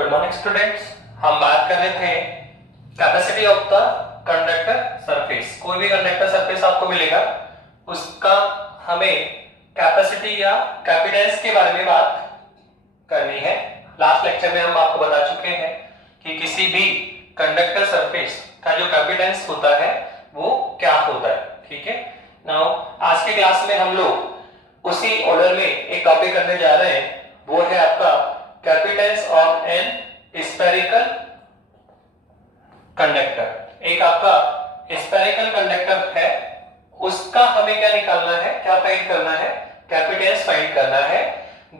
Good morning students. हम बात कर रहे थे capacity of the conductor surface. कोई भी कंडक्टर सरफेस आपको मिलेगा, उसका हमें कैपेसिटी या कैपेसिटेंस के बारे में बात करनी है। लास्ट लेक्चर में हम आपको बता चुके हैं कि किसी भी कंडक्टर सरफेस का जो कैपेसिटेंस होता है वो क्या होता है। ठीक है, नाउ आज के क्लास में हम लोग उसी ऑर्डर में एक टॉपिक करने जा रहे हैं, वो है आपका capacitance of an spherical conductor. एक आपका स्फेरिकल कंडक्टर है, उसका हमें क्या निकालना है, क्या फाइंड करना है, कैपेसिटेंस फाइंड करना है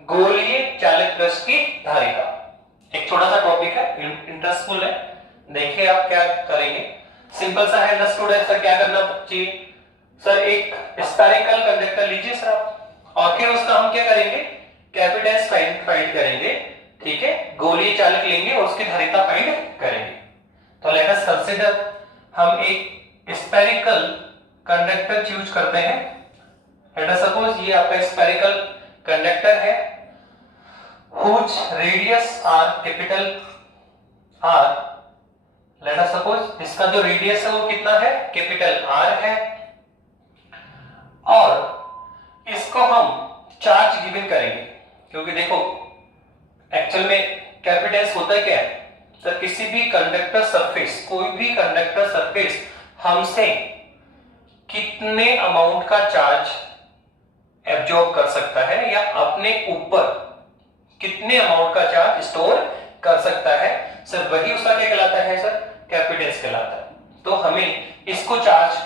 गोलीय चालक पृष्ठ की धारिता। एक छोटा सा टॉपिक है, इंटरेस्टफुल है, देखिए आप क्या करेंगे। सिंपल सा है ना स्टूडेंट, सर क्या करना चाहिए? सर एक स्फेरिकल कंडक्टर लीजिए सर आप, और फिर उसका हम क्या करेंगे, कैपेसिटेंस फाइंड करेंगे। ठीक है, गोलीय चालक लेंगे और उसकी धारिता फाइंड करेंगे। तो लेट अस कंसीडर, हम एक स्फेरिकल कंडक्टर चूज करते हैं। लेट अस सपोज ये आपका स्फेरिकल कंडक्टर है whose radius are capital R। Late us suppose इसका जो रेडियस है वो कितना है, कैपिटल R है, और इसको हम चार्ज गिवन करेंगे। क्योंकि देखो एक्चुअल में कैपेसिटेंस होता है क्या है सर, किसी भी कंडक्टर सरफेस, कोई भी कंडक्टर सरफेस हमसे कितने अमाउंट का चार्ज एब्जॉर्ब कर सकता है या अपने ऊपर कितने अमाउंट का चार्ज स्टोर कर सकता है, सर वही उसका क्या कहलाता है सर, कैपेसिटेंस कहलाता है। तो हमें इसको चार्ज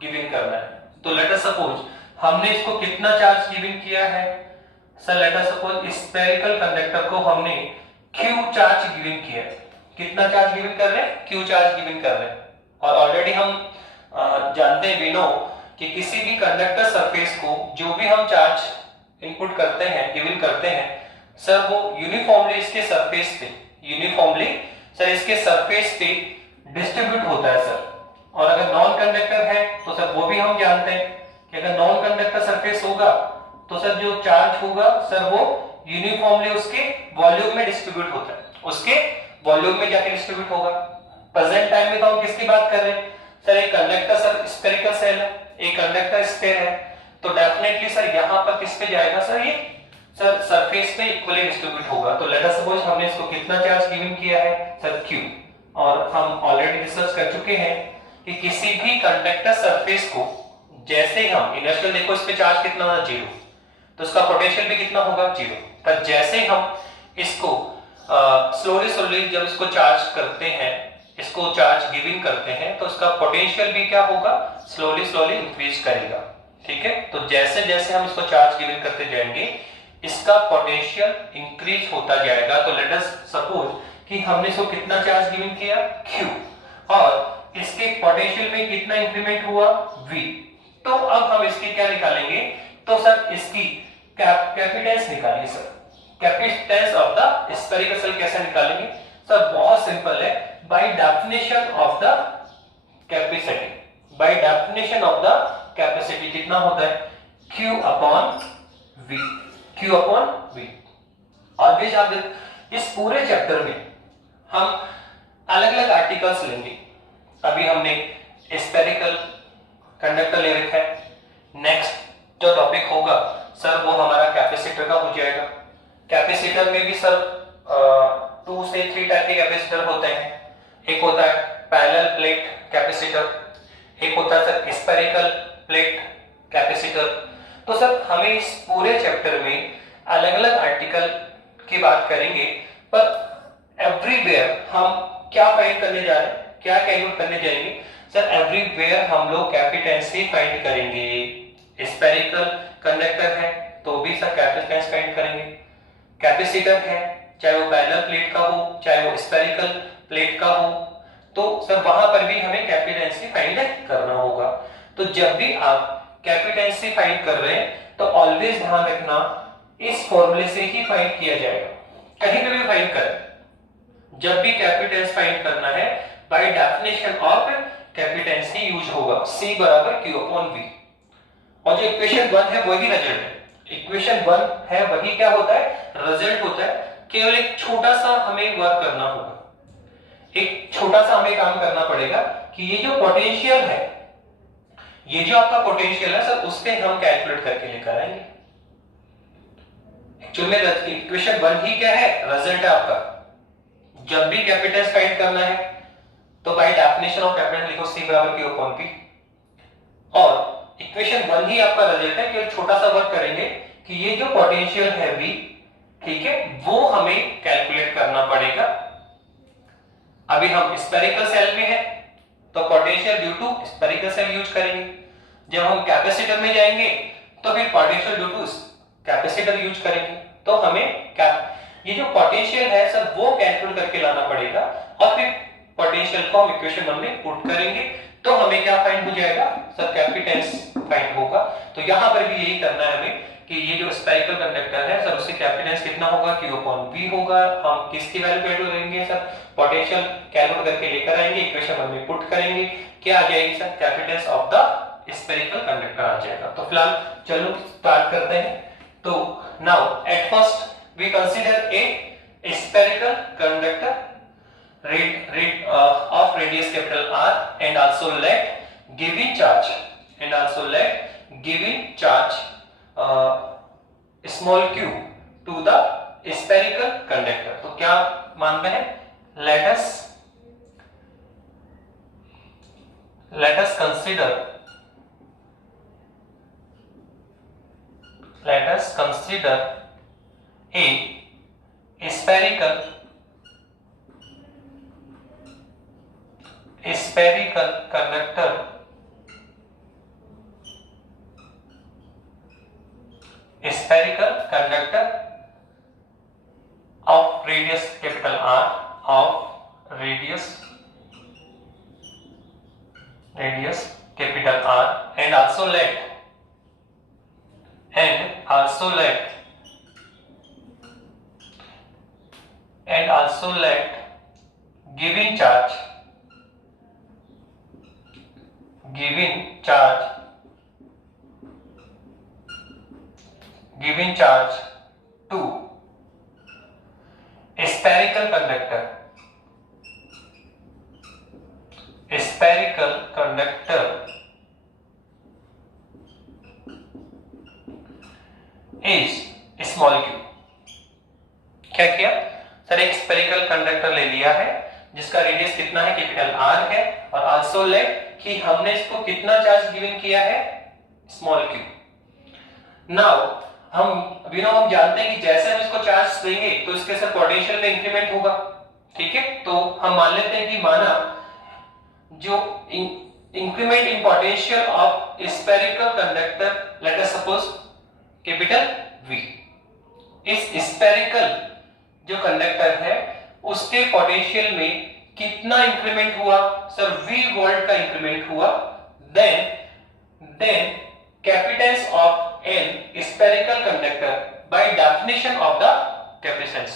गिवन करना है। तो लेट अस सपोज हमने इसको कितना चार्ज गिवन किया है sir, late us suppose spherical conductor को हमने Q चार्ज गिवन किया है। कितना चार्ज गिवन कर रहे हैं, Q चार्ज गिवन कर रहे हैं। और ऑलरेडी हम जानते हैं, वी नो कि किसी भी कंडक्टर सरफेस को जो भी हम चार्ज इनपुट करते हैं, गिवन करते हैं सर, वो यूनिफॉर्मली इसके सरफेस पे, यूनिफॉर्मली सर इसके सरफेस पे डिस्ट्रीब्यूट होता है सर। और अगर नॉन कंडक्टर है तो सर वो भी हम जानते हैं कि अगर नॉन कंडक्टर सरफेस होगा तो सर जो चार्ज होगा सर वो यूनिफॉर्मली उसके वॉल्यूम में डिस्ट्रीब्यूट होता है, उसके वॉल्यूम में जाके डिस्ट्रीब्यूट होगा। प्रेजेंट टाइम में तो हम किसकी बात कर रहे हैं सर, एक कंडक्टर सर स्फेरिकल सेल है, एक कंडक्टर स्फीयर है, तो डेफिनेटली सर यहां पर किस पे जाएगा सर, ये सर सरफेस पे इक्वली डिस्ट्रीब्यूट होगा। तो लेट अस सपोज हमने इसको कितना चार्ज गिवन किया है सर, Q। और हम ऑलरेडी डिस्कस कर चुके हैं कि किसी भी कंडक्टर सरफेस को जैसे हम इनिशियल, देखो इस पे चार्ज कितना था, 0, तो इसका पोटेंशियल भी कितना होगा, 0। पर जैसे हम इसको स्लोली जब इसको चार्ज करते हैं, इसको चार्ज गिविंग करते हैं, तो इसका पोटेंशियल भी क्या होगा, स्लोली इंक्रीज करेगा। ठीक है, तो जैसे जैसे हम इसको चार्ज गिविंग करते जाएंगे इसका पोटेंशियल इंक्रीज होता जाएगा। तो लेट अस सपोज कि हमने इसको कितना चार्ज गिविंग किया, Q, और इसके पोटेंशियल में कितना इंक्रीमेंट हुआ, V। तो अब हम इसकी क्या निकालेंगे, तो सर इसकी कैपेसिटेंस निकालिए sir. Capacitance of the spherical shell कैसे निकालेंगे सर, बहुत सिंपल है, bye definition of the capacity. Bye definition of the capacity कितना होता है, Q upon V, Q upon V। Always आप इस पूरे चैप्टर में हम अलग अलग आर्टिकल्स लेंगे। अभी हमने स्फेरिकल कंडक्टर ले रखा है, नेक्स्ट जो टॉपिक होगा सर वो हमारा कैपेसिटर का हो जाएगा। कैपेसिटर में भी सर 2 से 3 टाइप के कैपेसिटर होते हैं। एक होता है पैरेलल प्लेट कैपेसिटर, एक होता है सर स्फेरिकल प्लेट कैपेसिटर। तो सर हमें इस पूरे चैप्टर में अलग अलग आर्टिकल की बात करेंगे, पर एवरीवेयर हम क्या फाइंड करने जा रहे हैं, क्या कैलकुलेट करने जाएंगे सर, एवरीवेयर हम लोग कैपेसिटेंस ही फाइंड करेंगे। स्फेरिकल कंडक्टर है तो भी सर कैपेसिटेंस फाइंड करेंगे, कैपेसिटर है चाहे वो पैरेलल प्लेट का हो चाहे वो स्फेरिकल प्लेट का हो, तो सर वहां पर भी हमें कैपेसिटेंस ही फाइंड करना होगा। तो जब भी आप कैपेसिटेंस ही फाइंड कर रहे हैं तो ऑलवेज ध्यान रखना इस फॉर्मूले से ही फाइंड किया जाएगा। कहीं पे भी फाइंड करें, जब भी कैपेसिटेंस फाइंड करना है bye definition of capacitance he use होगा, C बराबर Q अपॉन V। और जो इक्वेशन 1 है वही रिजल्ट है, इक्वेशन 1 है वही क्या होता है, रिजल्ट होता है। केवल एक छोटा सा हमें वर्क करना होगा, एक छोटा सा हमें काम करना पड़ेगा कि ये जो पोटेंशियल है, ये जो आपका पोटेंशियल है सर, उससे हम कैलकुलेट करके लेकर आएंगे। एक्चुअली में इक्वेशन 1 ही क्या है, रिजल्ट है आपका। जब भी कैपेसिटेंस फाइंड करना है तो बाय डेफिनेशन ऑफ कैपेसिटेंस लिखो C बराबर Q अपॉन P, और इक्वेशन 1 ही आपका रिजल्ट है। केवल छोटा सा वर्क करेंगे कि ये जो पोटेंशियल है V, ठीक है, वो हमें कैलकुलेट करना पड़ेगा। अभी हम स्फेरिकल सेल में है तो potential due to spherical cell use करेंगे। जब हम कैपेसिटर में जाएंगे तो फिर potential due to capacitor use करेंगे। तो हमें ये जो पोटेंशियल है सर वो कैलकुलेट करके लाना पड़ेगा, और फिर पोटेंशियल को हम इक्वेशन 1 में पुट करेंगे तो हमें क्या फाइंड हो जाएगा सर, कैपेसिटेंस फाइंड होगा। तो यहां पर भी यही करना है हमें कि ये जो स्फेरिकल कंडक्टर है सर, उससे कैपेसिटेंस कितना होगा, Q अपॉन V होगा। हम किसकी वैल्यू लेंगे सर, पोटेंशियल कैलकुलेट करके लेकर आएंगे, इक्वेशन 1 में पुट करेंगे, क्या आ जाएगी sir, capacitance of the spherical conductor आ जाएगा। तो फिलहाल चलो स्टार्ट करते हैं। तो now at first we consider a spherical conductor of radius capital R, and also let given charge small q to the spherical conductor। तो क्या मानते हैं, let us consider a spherical conductor of radius capital R, and also let given charge to spherical conductor is small q। क्या किया sir, एक spherical conductor ले लिया है जिसका रेडियस कितना है, कैपिटल R है, और आल्सो लेट कि हमने इसको कितना चार्ज गिवन किया है, स्मॉल q। नाउ हम जानते हैं कि जैसे हम इसको चार्ज देंगे तो इसके साथ पोटेंशियल में इंक्रीमेंट होगा, ठीक है। तो हम मान लेते हैं कि माना जो increment in potential of spherical conductor, let us suppose capital V, इस स्फेरिकल जो कंडक्टर है उसके पोटेंशियल में कितना इंक्रीमेंट हुआ सर, V वोल्ट का इंक्रीमेंट हुआ। Then capacitance of an spherical conductor by definition of the capacitance,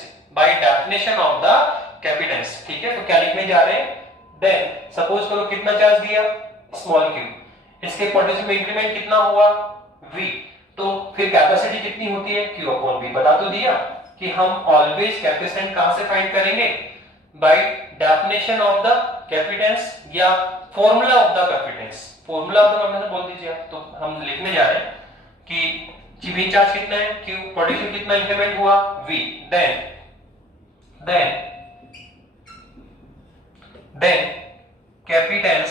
ठीक है। तो क्या लिखने जा रहे हैं, देन सपोज करो कितना चार्ज दिया, स्मॉल q, इसके पोटेंशियल में इंक्रीमेंट कितना हुआ, v, तो फिर कैपेसिटी कितनी होती है, q अपॉन v। बता तो दिया कि हम ऑलवेज कैपेसिटेंस कहां से फाइंड करेंगे, by definition of the capacitance या formula of the capacitance. Formula of the capacitance बोल दीजिए। तो हम लिखने जा रहे हैं कि जीवी चार्ज कितना है, q, पोटेंशियल कितना इंक्रीमेंट हुआ, v, then capacitance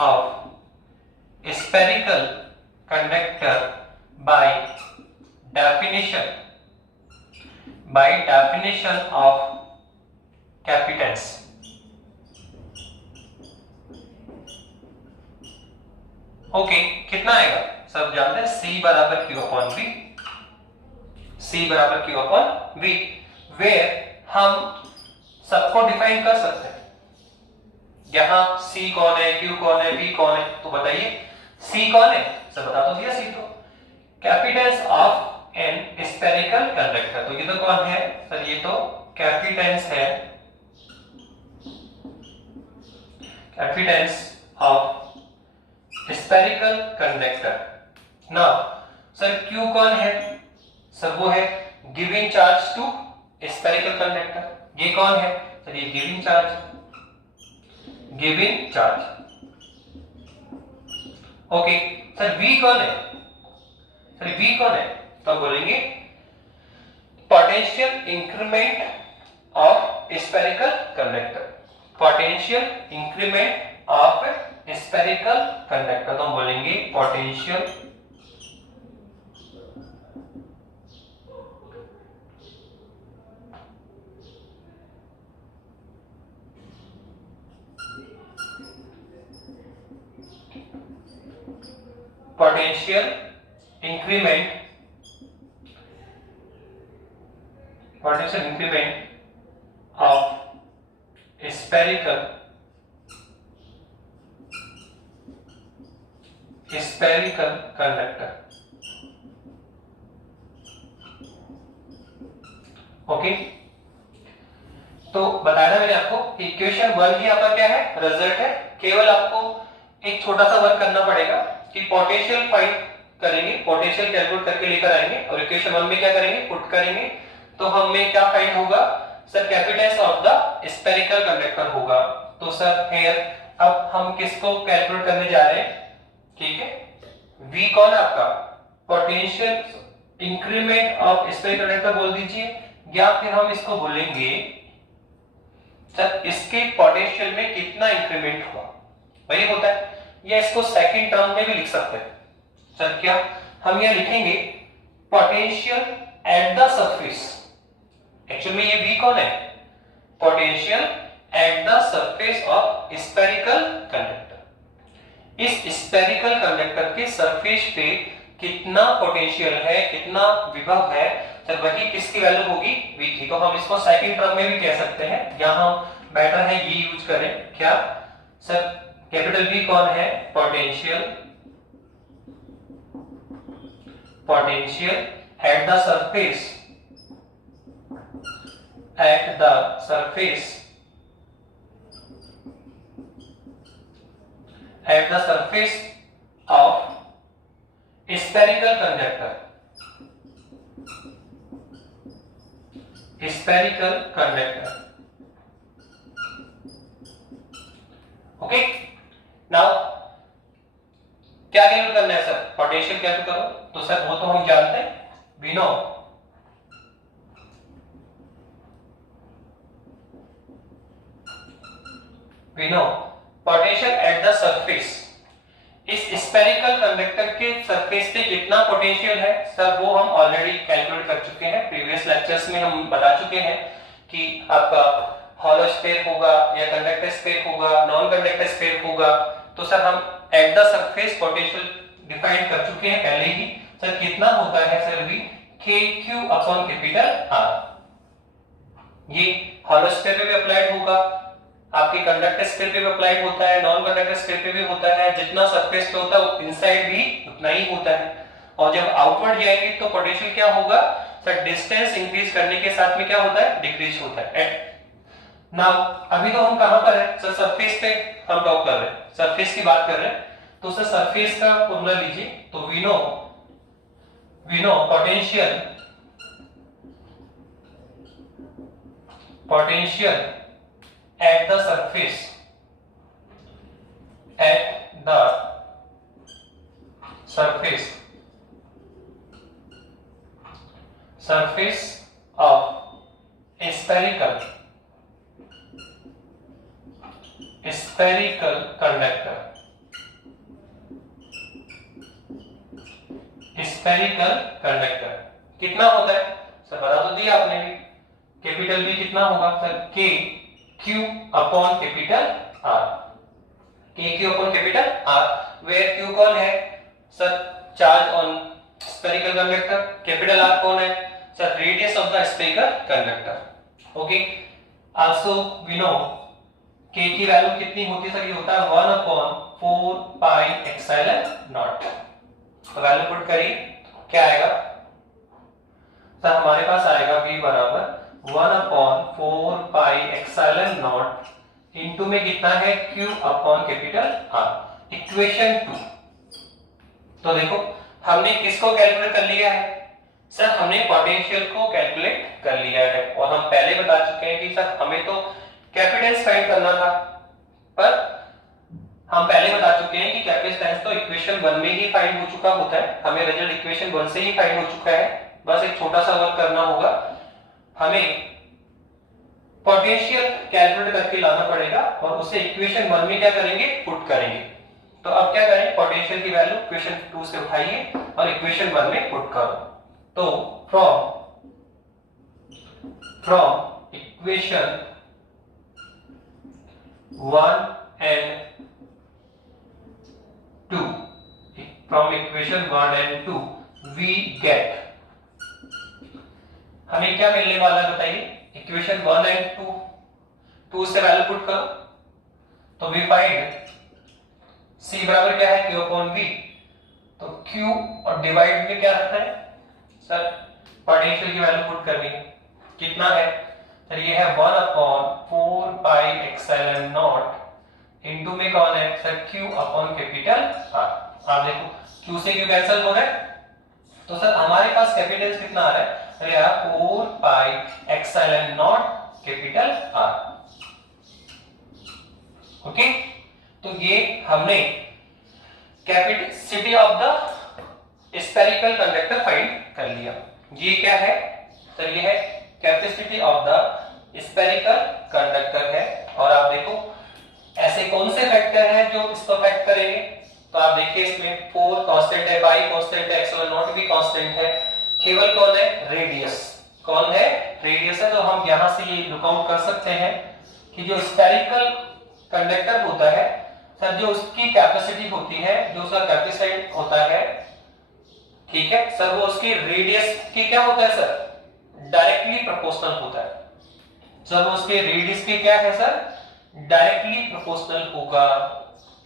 of spherical conductor by definition of capacitance. Okay, कितना आएगा सब जानते हैं, C बराबर Q अपॉन V, वेयर हम सबको डिफाइन कर सकते हैं। यहां C कौन है, Q कौन है, V कौन है, तो बताइए C कौन है सर, बता तो दिया C, तो capacitance of an spherical conductor. तो ये तो कौन है सर, ये तो कैपेसिटेंस है, capacitance of spherical conductor, now sir Q कौन है? सर वो है giving charge to spherical conductor. ये कौन है? सर ये giving charge, giving charge. Okay sir we कौन है? सर वी कौन है? तो हम बोलेंगे potential increment of spherical conductor, potential increment of spherical conductor. तो हम बोलेंगे potential potential increment of spherical conductor। Okay तो बताया ना मैंने आपको इक्वेशन 1 ही आपका क्या है? रिजल्ट है। केवल आपको एक छोटा सा वर्क करना पड़ेगा कि पोटेंशियल फाइंड करेंगे, पोटेंशियल कैलकुलेट करके लेकर आएंगे और इक्वेशन 1 में क्या करेंगे? पुट करेंगे। तो हमें क्या फाइंड होगा? Sir capacitance of the spherical conductor होगा। तो सर हियर अब हम किसको कैलकुलेट करने जा रहे हैं? ठीक है, V कौन है आपका? Potential increment of spherical conductor बोल दीजिए, या फिर हम इसको बोलेंगे सर इसके पोटेंशियल में कितना इंक्रीमेंट हुआ, वही होता है। या इसको सेकंड टर्म में भी लिख सकते हैं। सर क्या हम यह लिखेंगे? Potential at the surface. Actually में ये V कौन है? Potential at the surface of spherical conductor. इस स्फेरिकल कंडक्टर के सरफेस पे कितना पोटेंशियल है, कितना विभव है, सर वही किसकी वैल्यू होगी? V की। तो हम इसको सेकंड टर्म में भी कह सकते हैं, यहां बेटर है ये यूज करें। क्या सर कैपिटल V कौन है? Potential at the surface, eight the surface, eight the surface of spherical conductor, spherical conductor. Okay now क्या कैलकुलेट करना है सर? पोटेंशियल कैलकुलेट करो। तो सर वो तो हम जानते हैं, we know potential at the surface. इस स्फेरिकल कंडक्टर के सरफेस पे कितना पोटेंशियल है सर, वो हम ऑलरेडी कैलकुलेट कर चुके हैं। प्रीवियस लेक्चर्स में हम बता चुके हैं कि आपका हॉलो स्फीयर होगा या कंडक्टर स्फीयर होगा, नॉन कंडक्टर स्फीयर होगा। तो सर हम eight the surface potential define कर चुके हैं पहले ही। सर कितना होता है सर? भी KQ अपॉन कैपिटल R। ये हॉलो स्फीयर पे भी अप्लाइड होगा, आपके कंडक्टर स्फीयर पे भी अप्लाइड होता है, नॉन कंडक्टर स्फीयर पे भी होता है। जितना सरफेस पे होता है इनसाइड भी उतना ही होता है। और जब आउटवर्ड जाएंगे तो पोटेंशियल क्या होगा सर? डिस्टेंस इंक्रीज करने के साथ में क्या होता है? डिक्रीज होता है। नाउ अभी तो हम कहां पर है सर? सरफेस पे हम टॉक कर रहे हैं, सरफेस की बात कर रहे हैं। तो सर सरफेस का फॉर्मूला लीजिए। तो we know potential at the surface, at the surface of a spherical conductor, spherical conductor कितना होता है सर? बता तो दिया आपने भी। कैपिटल B कितना होगा sir? KQ upon capital R, KQ upon capital R, where Q कौन है sir? Charge on spherical conductor. Capital R कौन है sir? Radius of the spherical conductor. Okay also we know K की value कितनी होती है सर? ये होता है 1 अपॉन 4 पाई एप्सिलॉन नॉट। तो वैल्यू पुट करिए, क्या आएगा सर? हमारे पास आएगा V बराबर 1 upon 4 pi epsilon not into में कितना है? Q upon capital R। Equation 2। तो देखो हमने किसको कैलकुलेट कर लिया है सर? हमने पोटेंशियल को कैलकुलेट कर लिया है और हम पहले बता चुके हैं कि सर हमें तो कैपेसिटेंस फाइंड करना था, पर हम पहले बता चुके हैं कि कैपेसिटेंस तो इक्वेशन 1 में ही फाइंड हो चुका होता है, हमें रिजल्ट इक्वेशन 1 से ही फाइंड हो चुका है। बस एक छोटा सा वर्क करना होगा, हमें पोटेंशियल कैलकुलेट करके लाना पड़ेगा और उसे इक्वेशन 1 में क्या करेंगे, पुट करेंगे। तो अब क्या करें, पोटेंशियल की वैल्यू इक्वेशन 2 से उठाइए और इक्वेशन 1 में पुट करो। तो from equation 1 and 2, from equation 1 and 2 we get, हमें क्या मिलने वाला है बताइए? इक्वेशन 1 and 2 से वैल्यू पुट करो तो वी फाइंड C बराबर क्या है, Q अपॉन V। तो Q और डिवाइड में क्या रखना है सर, पोटेंशियल की वैल्यू पुट करनी है। कितना है सर, ये है 1 upon 4 pi epsilon not, into में कौन है sir, Q upon capital R। आप देखो Q से Q कैंसिल हो रहा है, तो सर हमारे पास कैपिटेंस कितना आ रहा है, अरे यार 4 pi epsilon not capital R। Okay, तो ये हमने capacity of the spherical conductor find कर लिया। ये क्या है सर, ये है capacity of the spherical conductor है। और आप देखो ऐसे कौन से फैक्टर हैं जो इसको अफेक्ट करेंगे, तो आप देखिए इसमें 4 कांस्टेंट है, पाई कांस्टेंट है, एप्सिलॉन नॉट भी कांस्टेंट है, केवल कौन है, रेडियस। कौन है, रेडियस है। तो हम यहां से ये लुक आउट कर सकते हैं कि जो स्फेरिकल कंडक्टर होता है सर, जो उसकी कैपेसिटी होती है, जो उसका कैपेसिटेंस होता है, ठीक है सर, वो उसकी रेडियस की क्या होता है सर, डायरेक्टली प्रोपोर्शनल होता है सर। वो उसके रेडियस के क्या है सर, डायरेक्टली प्रोपोर्शनल होगा।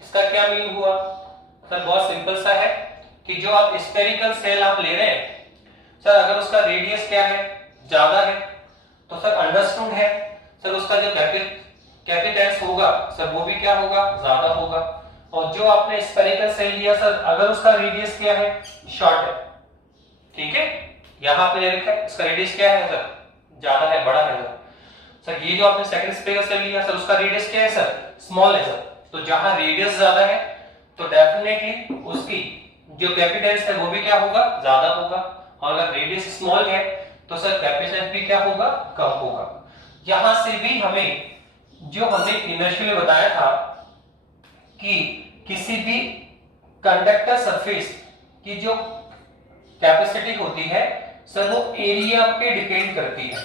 इसका क्या मीनिंग हुआ सर, बहुत सिंपल सा है कि जो आप स्फेरिकल सेल आप ले रहे हैं सर, अगर उसका रेडियस क्या है, ज्यादा है, तो सर अंडरस्टूड है सर उसका जो कैपेसिटेंस होगा सर वो भी क्या होगा, ज्यादा होगा। और जो आपने स्फेरिकल सेल लिया सर, अगर उसका रेडियस क्या है, शॉर्ट है, ठीक है, यहां पे लिखा है इसका रेडियस क्या है सर, ज्यादा है, बड़ा है सर। ये जो आपने सेकंड स्फेरिकल सेल लिया सर, उसका रेडियस क्या है सर, स्मॉल है सर। तो जहां रेडियस ज्यादा है तो डेफिनेटली उसकी जो कैपेसिटेंस है वो भी क्या होगा, ज्यादा होगा। और अगर रेडियस स्मॉल है तो सर कैपेसिटेंस भी क्या होगा, कम होगा। यहां से भी हमें जो हमने इनिशियली में बताया था कि किसी भी कंडक्टर सरफेस की जो कैपेसिटी होती है सर, वो एरिया पे डिपेंड करती है।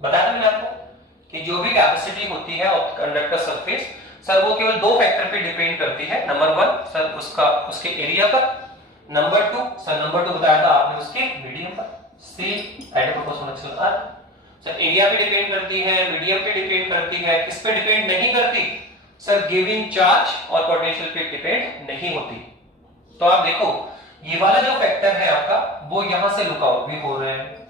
बताया मैंने आपको कि जो भी कैपेसिटी होती है ऑफ कंडक्टर सरफेस सर, वो केवल 2 फैक्टर पे डिपेंड करती है। नंबर 1 सर उसके एरिया पर, नंबर 2 सर, नंबर 2 बताया था आपने उसके मीडियम पर, C at proportional R। Sir area पे डिपेंड करती है, मीडियम पे डिपेंड करती है, किस पे डिपेंड नहीं करती सर, गिविंग चार्ज और पोटेंशियल पे डिपेंड नहीं होती। तो आप देखो ये वाला जो फैक्टर है आपका, वो यहां से लुक आउट भी हो रहे हैं।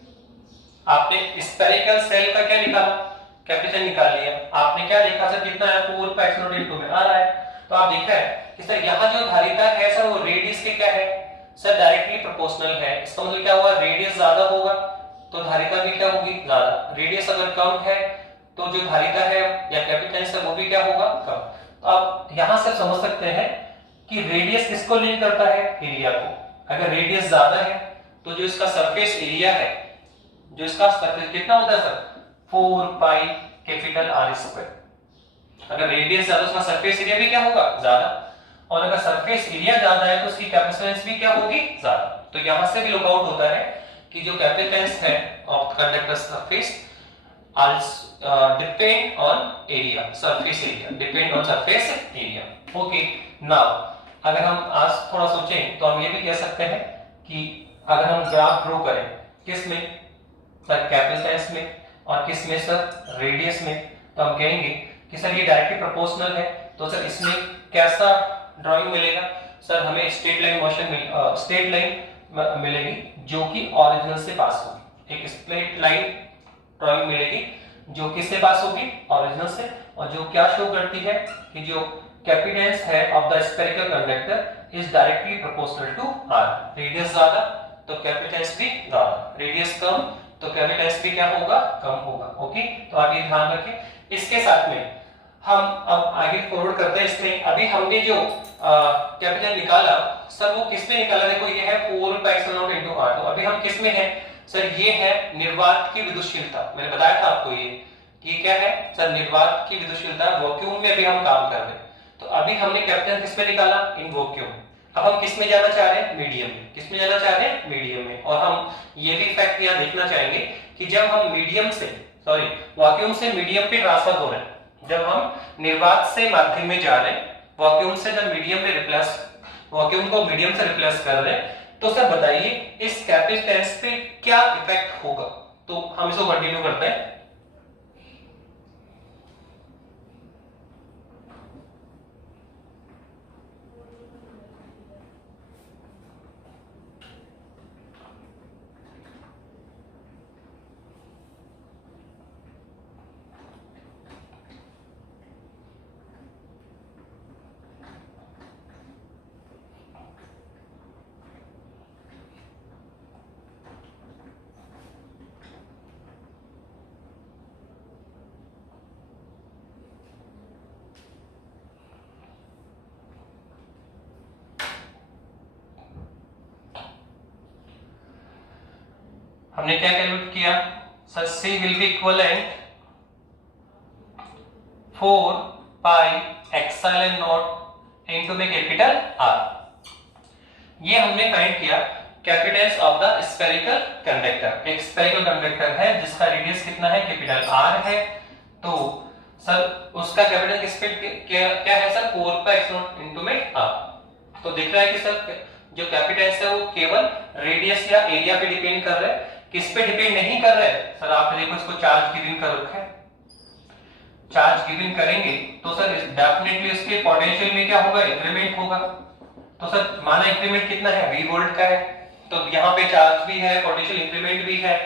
आपने स्फेरिकल सेल का क्या निकाला, कैपेसिटेंस निकाल लिया। आपने क्या देखा सर, कितना है, 4 पाई एप्सिलॉन नॉट में आ रहा है। तो आप देखा है कि सर यहां जो धारिता है सर, वो रेडियस के क्या है सर, डायरेक्टली प्रोपोर्शनल है। इसका मतलब क्या हुआ, रेडियस ज्यादा होगा तो धारिता भी क्या होगी, ज्यादा। रेडियस अगर कम है तो जो धारिता है या कैपेसिटेंस है वो भी क्या होगा, कम। तो आप यहां से समझ सकते हैं कि रेडियस किसको लिंक करता है, एरिया को। अगर रेडियस ज्यादा है तो जो इसका सरफेस एरिया है, जो इसका सरफेस कितना होता है sir, 4 pi capital R square. अगर रेडियस ज्यादा, उसका सरफेस एरिया भी क्या होगा, ज्यादा। और अगर सरफेस एरिया ज्यादा है तो उसकी कैपेसिटेंस भी क्या होगी, ज्यादा। तो यहां से भी लुक आउट होता है कि जो कैपेसिटेंस है of conductor surface depend on area, surface area, depend on surface area. Okay, now अगर हम आज थोड़ा सोचें तो हम ये भी कह सकते हैं कि अगर हम ग्राफ ड्रॉ करें, किस में सर, कैपेसिटेंस में, और किस में सर, रेडियस में, तो हम कहेंगे कि सर ये डायरेक्टली प्रोपोर्शनल है। तो सर इसमें कैसा ड्राइंग मिलेगा सर, हमें straight line motion straight line मिलेगी जो कि ओरिजिनल से पास होगी। एक स्ट्रेट लाइन ड्राइंग मिलेगी जो किससे पास होगी, ओरिजिनल से। और जो क्या शो करती है कि जो कैपेसिटेंस है of the spherical conductor is directly proportional to R. Radius ज्यादा तो कैपेसिटेंस भी ज्यादा, रेडियस कम तो कैपेसिटेंस भी क्या होगा, कम होगा। ओके, तो आप ये ध्यान रखें। इसके साथ में हम अब आगे फॉरवर्ड करते हैं। इसमें अभी हमने जो कैपिटल निकाला सर वो किसमें निकाला, देखो ये है 4πε0 इनटू r। तो अभी हम किसमें हैं सर, ये है निर्वात की विद्युतशीलता। मैंने बताया था आपको ये क्या है सर, निर्वात की विद्युतशीलता। वैक्यूम में भी हम काम कर रहे हैं, तो अभी हमने कैपिटल किसमें निकाला, इन वैक्यूम। अब हम किसमें जाना चाह रहे हैं, मीडियम में। किसमें जाना चाह रहे हैं, मीडियम में। और हम ये भी फैक्ट यहां देखना चाहेंगे कि जब हम मीडियम से वैक्यूम से मीडियम पे ट्रांसफर हो रहे हैं, जब हम निर्वात से माध्यम में जा रहे हैं, वैक्यूम से जब मीडियम में रिप्लेस, वैक्यूम को मीडियम से रिप्लेस कर रहे हैं, तो सर बताइए इस कैपेसिटेंस पे क्या इफेक्ट होगा। तो हम इसको कंटिन्यू करते हैं। हमने क्या कैलकुलेट किया sir, C will be equivalent 4πε0 into में कैपिटल R। ये हमने फाइंड किया capacitance of the spherical conductor. एक स्फेरिकल कंडक्टर है जिसका रेडियस कितना है, कैपिटल R है। तो सर उसका कैपिटल किस पे क्या है सर, 4πε0 इनटू में R। तो दिख रहा है कि सर जो कैपेसिटेंस है वो केवल रेडियस या एरिया पे डिपेंड कर रहा है, किस पे डिपेंड नहीं कर रहा है सर। आपने देखो इसको चार्ज गिवन कर रखा है, चार्ज गिवन करेंगे तो सर डेफिनेटली उसके पोटेंशियल में क्या होगा, इंक्रीमेंट होगा। तो सर माना इंक्रीमेंट कितना है, v वोल्ट का है, तो यहाँ पे चार्ज भी है, पोटेंशियल इंक्रीमेंट भी है।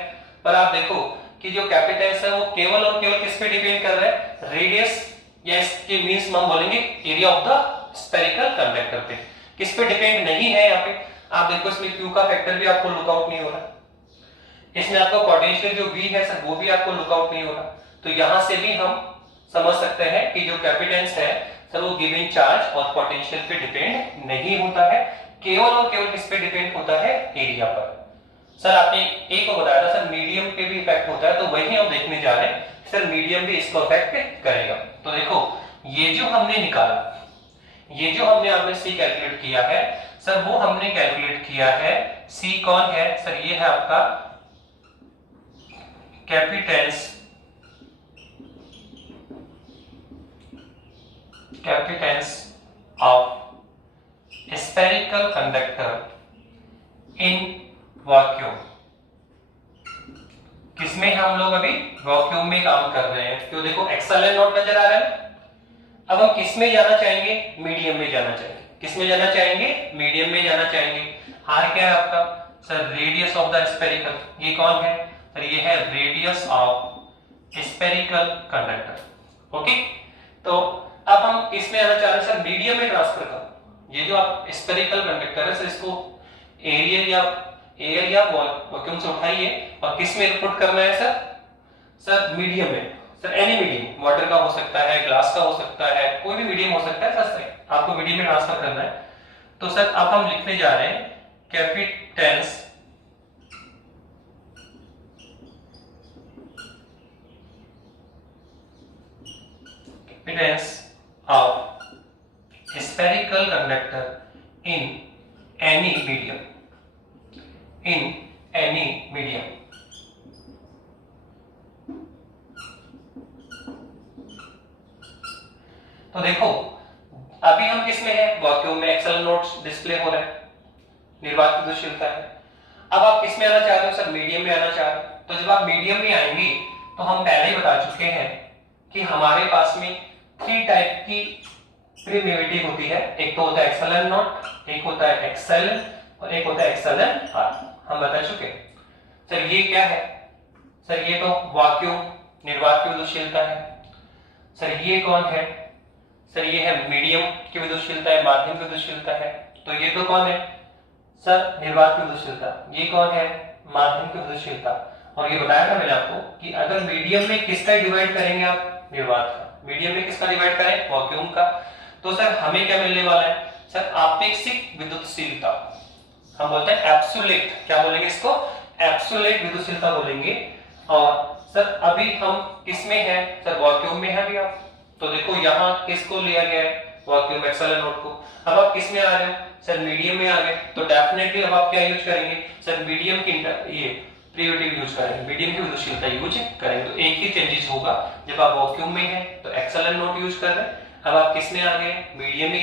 पर आप देखो कि जो कैपेसिटेंस है वो केवल और केवल किस पे डिपेंड कर रहा है, रेडियस या इसके मींस हम बोलेंगे area of the spherical conductor पे। किस पे डिपेंड नहीं है। यहाँ पे आप देखो इसमें Q का फैक्टर भी आपको लुकआउट नहीं हो रहा, इसमें आपका पोटेंशियल जो V है सर वो भी आपको लुकआउट नहीं हो रहा। तो यहां से भी हम समझ सकते हैं कि जो कैपेसिटेंस है सर वो गिवन चार्ज और पोटेंशियल पे डिपेंड नहीं होता है, केवल और केवल किस पे डिपेंड होता है, एरिया पर। सर आपने एक को बताया था सर मीडियम पे भी इफेक्ट होता है, तो वही हम देखने जा रहे हैं सर मीडियम भी इसको इफेक्ट करेगा। तो देखो ये जो हमने निकाला, ये जो हमने आपने C कैलकुलेट किया है सर, वो हमने कैलकुलेट किया है C कौन है सर, ये है आपका capacitance of spherical conductor in vacuum. किसमें हम लोग अभी वैक्यूम में काम कर रहे हैं, तो देखो ε0 नजर आ रहा है। अब हम किस में जाना चाहेंगे, मीडियम में जाना चाहेंगे। किस में जाना चाहेंगे, मीडियम में जाना चाहेंगे। R क्या है आपका sir, radius of the spherical. ये कौन है सर, ये है radius of spherical conductor. Okay, तो अब हम इसमें आना चाह रहे हैं सर मीडियम में ट्रांसफर कर। ये जो आप स्फेरिकल कंडक्टर है सर, इसको एयर या वैक्यूम से उठाइए और किस में इनपुट करना है सर, सर मीडियम में। सर एनी मीडियम, वाटर का हो सकता है, ग्लास का हो सकता है, कोई भी मीडियम हो सकता है सर, आपको मीडियम में ट्रांसफर करना है। तो सर अब हम लिखने जा रहे हैं capacitance of spherical conductor in any medium, in any medium। तो देखो अभी हम किसमें है, वैक्यूम में। ε0 डिस्प्ले हो रहा है, निर्वात की विद्युतशीलता है। अब आप किसमें आना चाह रहे हो सर, मीडियम में आना चाह रहे हो। तो जब आप मीडियम में आएंगे तो हम पहले ही बता चुके हैं कि हमारे पास में 3 टाइप की परमिटिविटी होती है। एक तो होता है ε0, एक होता है एक्सेलन और एक होता है εr। हम बता चुके। सर ये क्या है सर, ये तो वैक्यूम निर्वात की विद्युतशीलता है। सर ये कौन है सर ये है मीडियम की विद्युतशीलता है, माध्यम की विद्युतशीलता है, तो ये तो कौन है सर निर्वात की विद्युतशीलता, ये कौन है माध्यम की विद्युतशीलता। और ये बताया था मैंने आपको कि अगर मीडियम में किसका डिवाइड करेंगे आप, निर्वात का, मीडियम में किसका डिवाइड करें, वैक्यूम का, तो सर हमें क्या मिलने वाला है सर आपेक्षिक विद्युतशीलता, हम बोलते हैं एब्सोल्यूट, क्या बोलेंगे इसको, एब्सोल्यूट विद्युतशीलता बोलेंगे। और सर अभी हम किसमें है सर, वैक्यूम में है अभी आप, तो देखो यहाँ किसको लिया गया है, वैक्यूम एप्सिलॉन नॉट को। अब आप किसमें आ रहे हो सर, मीडियम में आ गए, तो डेफिनेटली अब आप क्या यूज करेंगे सर, मीडियम की ये प्रिवेटिव यूज करेंगे, मीडियम की विद्युतशीलता यूज करेंगे। तो एक ही चेंजेस होगा, जब आप वैक्यूम में हैं तो एप्सिलॉन नॉट यूज कर रहे हैं, अब आप किसमें आ गए, मीडियम में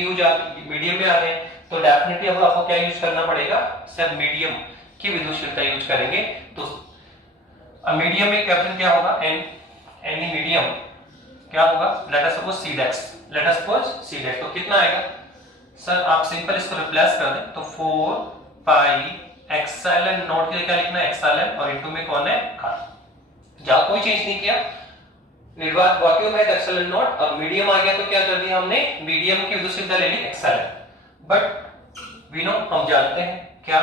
मीडियम में आ गए, तो डेफिनेटली अब आपको क्या यूज करना पड़ेगा सर, मीडियम की विद्युतशीलता यूज करेंगे। तो मीडियम में कैप्शन क्या होगा, एनी मीडियम क्या होगा, late us suppose C', late us suppose C', तो कितना आएगा सर, आप सिंपल इसको रिप्लेस कर दें तो 4 पाई एप्सिलॉन नॉट के लिए क्या लिखना है एप्सिलॉन, और इनटू में कौन है r, जहां कोई चेंज नहीं किया, निर्वात वैक्यूम है तो एप्सिलॉन नॉट, और मीडियम आ गया तो क्या कर दिया हमने, मीडियम की विद्युतशीलता ले ली एप्सिलॉन। बट वी नो, हम जानते हैं क्या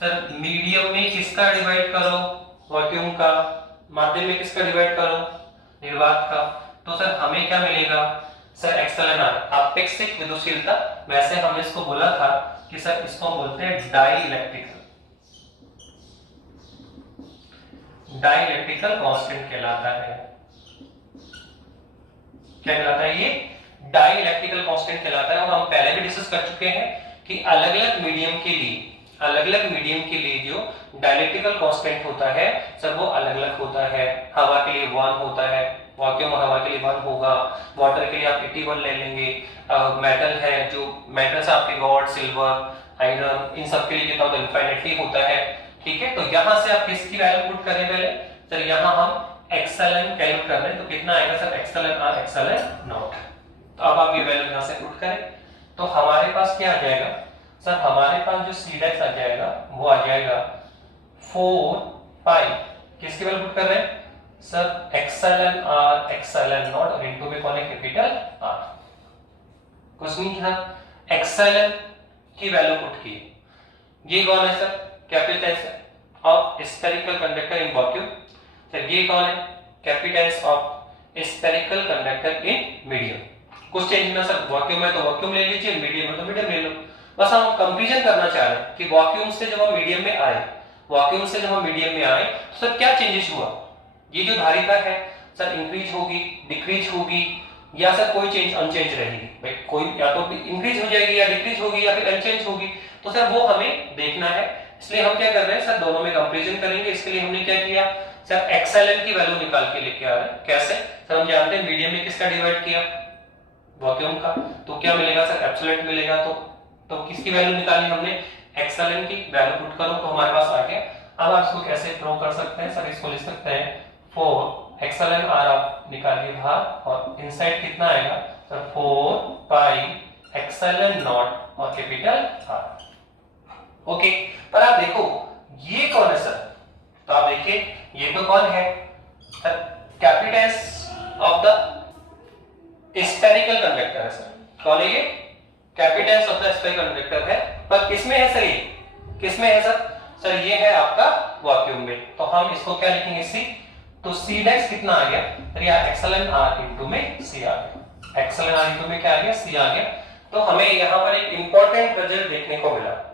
सर, मीडियम में किसका डिवाइड करो, वैक्यूम का, माध्यम में किसका डिवाइड करो, निर्वात का, तो सर हमें क्या मिलेगा सर एप्सिलॉन r, आपेक्षिक विद्युतशीलता। वैसे हमने इसको बोला था कि सर इसको बोलते हैं डाइलेक्ट्रिकल कांस्टेंट कहलाता है, क्या कहलाता है ये, डाइलेक्ट्रिकल कांस्टेंट कहलाता है। और हम पहले भी डिस्कस कर चुके हैं कि अलग अलग मीडियम के लिए जो डाइलेक्ट्रिकल कांस्टेंट होता है सर वो अलग अलग होता है। हवा के लिए 1 होता है, वैक्यूम हवा के लिए 1 होगा, वाटर के लिए आप 81 ले लेंगे, मेटल है जो मेटल्स आपके गोल्ड, सिल्वर, आयरन, इन सब के लिए कितना होता है, इनफाइनाइटली होता है, ठीक है। तो यहां से आप किसकी वैल्यू पुट करें पहले सर, यहां हम एप्सिलॉन कैलकुलेट कर रहे हैं, तो कितना आएगा sir epsilon r epsilon naught. तो अब आप ये वैल्यू यहां से पुट करें तो हमारे पास क्या आ जाएगा सर, हमारे पास जो C' आ जाएगा वो आ जाएगा 4 पाई, किसकी वैल्यू पुट कर रहे हैं sir, epsilon r epsilon not, और इनटू में कौन है कैपिटल R, कुछ नहीं किया, एप्सिलॉन की वैल्यू पुट की, ये कौन है sir, capital of spherical conductor in vacuum, sir ये कौन है, capital of spherical conductor in medium. कुछ चेंज ना सर, वैक्यूम है तो वैक्यूम ले लीजिए, मीडियम है तो मीडियम ले लो, बस हम कंपैरिजन करना चाह रहे हैं कि वैक्यूम से जब हम मीडियम में आए, तो सर क्या चेंजेस हुआ, ये जो धारिता है सर इंक्रीज होगी, डिक्रीज होगी, या सर कोई चेंज अनचेंज रहेगी, भाई कोई या तो इंक्रीज हो जाएगी या डिक्रीज होगी या फिर अनचेंज होगी, तो सर वो हमें देखना है। इसलिए हम क्या कर रहे हैं सर, दोनों में कंपैरिजन करेंगे। इसके लिए हमने क्या किया सर, एप्सिलॉन की वैल्यू निकाल के लेके आ रहे हैं। कैसे सर, हम जानते हैं मीडियम में किसका डिवाइड किया, वैक्यूम का, तो क्या मिलेगा सर एप्सिलॉन मिलेगा, तो किसकी वैल्यू निकाली हमने, एप्सिलॉन की वैल्यू पुट करो तो हमारे पास आ गया। अब आप इसको कैसे प्रूव कर सकते हैं सर, इसको लिख सकते हैं 4 एप्सिलॉन r आप निकालिए बाहर, और इनसाइड कितना आएगा सर 4 पाई एप्सिलॉन नॉट और कैपिटल R, ओके। पर आप देखो ये कौन है सर, तो आप देखिए ये तो कौन है sir, capital of the spherical conductor है सर, कौन है ये, capital of the spherical conductor है, पर किसमें है सर, ये किसमें है सर, ये है आपका वैक्यूम में, तो हम इसको क्या लिखेंगे C, तो C' कितना आ गया सर, या एप्सिलॉन r इनटू में C आ गया, एप्सिलॉन r इनटू में क्या आ गया C आ गया। तो हमें यहाँ पर एक इंपॉर्टेंट रिजल्ट देखने को मिला,